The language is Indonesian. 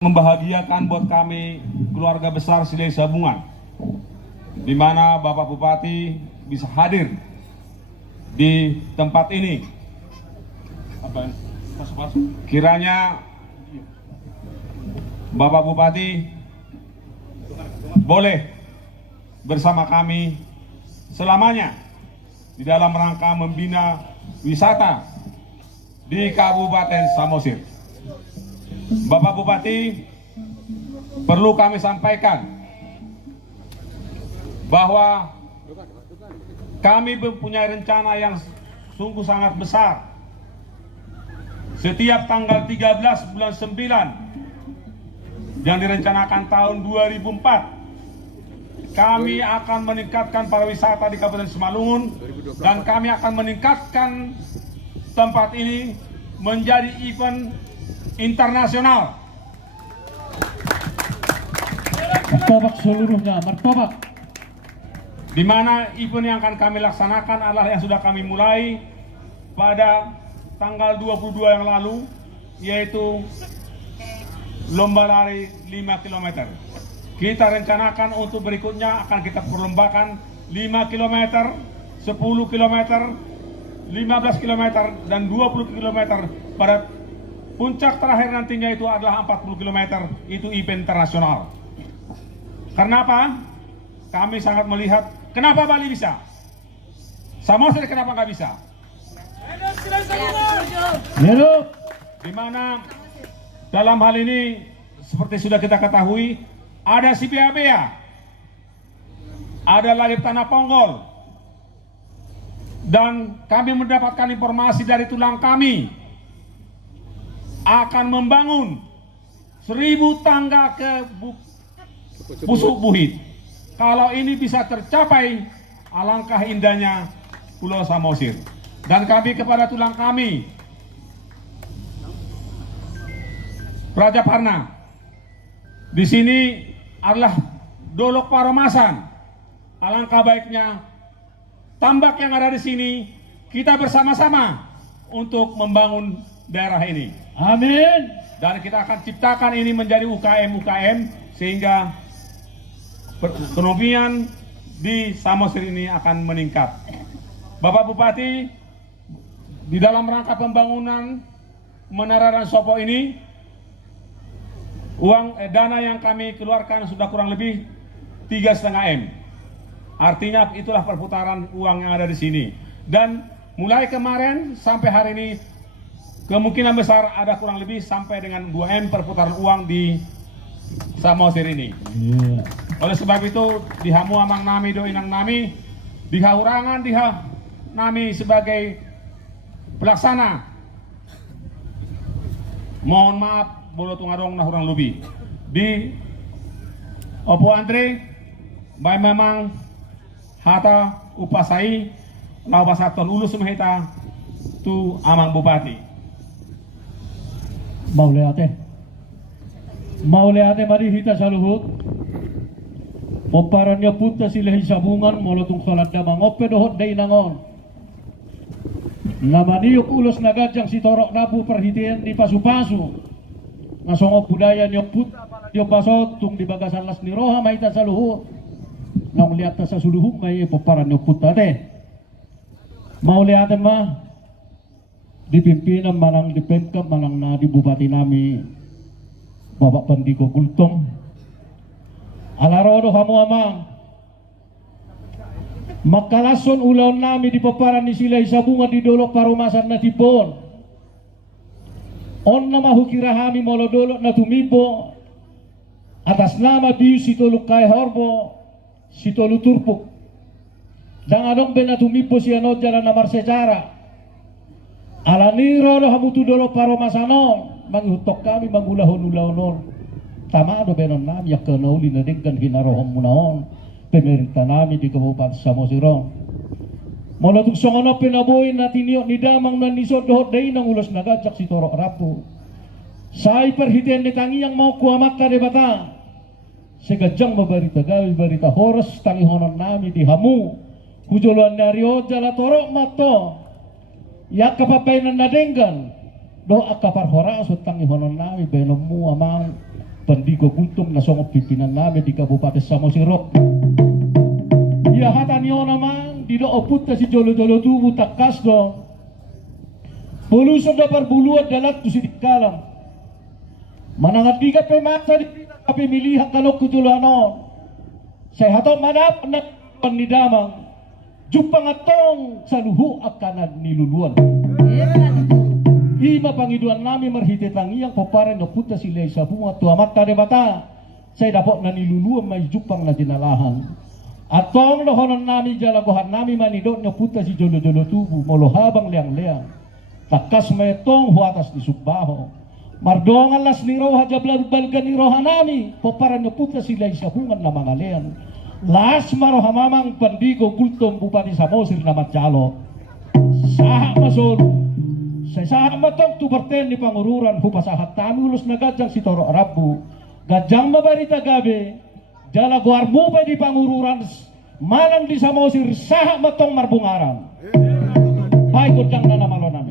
Membahagiakan buat kami keluarga besar Silai Sabungan, di mana Bapak Bupati bisa hadir di tempat ini. Kiranya Bapak Bupati boleh bersama kami selamanya di dalam rangka membina wisata di Kabupaten Samosir. Bapak Bupati, perlu kami sampaikan bahwa kami mempunyai rencana yang sungguh sangat besar. Setiap tanggal 13 bulan 9 yang direncanakan tahun 2004, kami akan meningkatkan pariwisata di Kabupaten Simalungun dan kami akan meningkatkan tempat ini menjadi event internasional. Martabak seluruhnya, martabak. Di mana event yang akan kami laksanakan adalah yang sudah kami mulai pada tanggal 22 yang lalu, yaitu lomba lari 5 km. Kita rencanakan untuk berikutnya akan kita perlombakan 5 km, 10 km, 15 km, dan 20 km pada puncak terakhir nantinya itu adalah 40 km, itu event internasional. Karena apa? Kami sangat melihat, kenapa Bali bisa? Samosir kenapa nggak bisa? Di mana dalam hal ini, seperti sudah kita ketahui, ada si Bea-Bea, ada Ladip Tanah Ponggol, dan kami mendapatkan informasi dari tulang kami akan membangun 1000 tangga ke Pusuk Buhit. Kalau ini bisa tercapai, alangkah indahnya Pulau Samosir. Dan kami kepada tulang kami, Raja Parna, di sini adalah Dolok Paromasan. Alangkah baiknya tambak yang ada di sini kita bersama-sama untuk membangun daerah ini. Amin. Dan kita akan ciptakan ini menjadi UKM sehingga perekonomian di Samosir ini akan meningkat. Bapak Bupati, di dalam rangka pembangunan Menara dan Sopo ini, dana yang kami keluarkan sudah kurang lebih 3,5 M. Artinya itulah perputaran uang yang ada di sini. Dan mulai kemarin sampai hari ini, kemungkinan besar ada kurang lebih sampai dengan 2 M perputaran uang di Samosir ini. Yeah. Oleh sebab itu, dihamu amang nami do inang nami, dihahurangan diha nami sebagai pelaksana. Mohon maaf, bolo tungarong na hurang lubi. Di Opo Andre, bay memang hata upasai, laupasaton ulus sumahita tu amang bupati. Maule ate mari hita saluhut. Moparannya puta sila hisabungan molotong salat damang ope dohot day nangon. Namaniuk ulos nagajang si torok nabu perhitian di pasu-pasu. Ngasongok budaya nyok puta nyok pasot tung di bagasan las ni roha mahita saluhut. Nang lihat sa suluhuk may poparan nyok puta te. Maule ate mah dipimpinan manang di Pemkab manang na di bupati nami Bapak Pandiko Gultong. Alarodo kamu amang makalason ulaw nami di paparan ni Silai Sabungan di Dolok Paromasan na tipon. On na mahukirahami molodolok na tumibo atas nama di Sitoluk Kai Horbo Sitolu Turpuk. Dan anong ben na tumibo siya no jalan namar secara. Alaniro do hamutu Dolok Paromasanon manghutok kami mangulahon-ulahon. Tama do benon nami yak kanauli na deggan hinarohom munahon pemerintah nami di Kabupaten Samosirong. Molatung songono pinabuhin na tiniyok ni damang nanisod dohot day nang ulos nagajak si Torok Rapo. Say perhitian ni tangi yang mau kuamat ka debata. Segajang mabarita gawi barita horas tangihonon nami di hamu. Hujuluan nario jala Torok mato. Yak kapapay na nadenggan do akapar hora so tangi honon nami belum mu amang Pandigo Gultom na songop pimpinan namin di Kabupaten Samosir. Iyahatan niyo naman, dinooput na si Jolo-Jolo Tubo takas do. Pulusod na parbuluan dalat to si Dikalam. Manangat di ka pemasa di kapimilihan kalok kutulano. Sa hato manap na ni Damang, jupang atong sa luho akanan niluluan. Ima pangiduan namin marhititan iyang paparan na puta sila sa bunga tuamat ka bata. Say dapat na niluluan may jupang na dinalahan. At tong lahonan namin jalaguhan namin manidot na puta si Jolo-Jolo Tubo molohabang liang-liang. Takas may tong huatas ni Subaho. Mardongan las ni Roha jablan balgan ni Roha nami paparan na puta sila sa bunga na mga liang. Las marohamamang Pandigo Gultom Bupati Samosir na matyalo. Saha masol. Sa isahan matong tubarten ni Pangururan hupasahat tamulos na gadyang si Toro Arabu. Gadyang mabarita gabi. Jala guarmo pa di Pangururan manang di Samosir saha matong marbungaran. Baik godang na namalo namin.